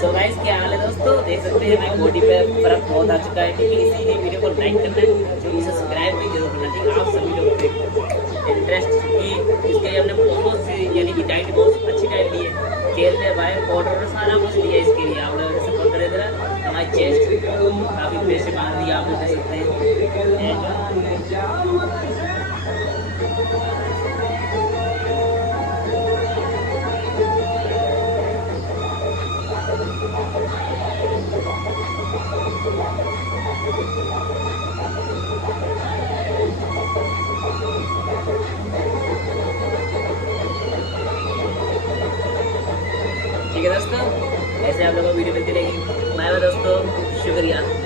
So guys क्या हाल है दोस्तों, देख सकते हैं हमारी बॉडी पे फर्क बहुत आ चुका है, क्योंकि इसीलिए वीडियो को लाइक करना है, जो सब्सक्राइब भी जरूर करना, ठीक है। आप सभी लोग पे इंटरेस्ट की इसके लिए हमने बहुत सी यानी कि डाइट बहुत अच्छी डाइट ली है, तेल में भाई पाउडर सारा कुछ लिया इसके लिए। आप लोग सपोर्ट करें जरा, हमारी चेस्ट काफ़ी पैसे बांध दिया, आप लोग देख सकते हैं। ठीक है दोस्तों, ऐसे आप लोगों को वीडियो मिलती रहेगी। बाय बाय दोस्तों, शुक्रिया।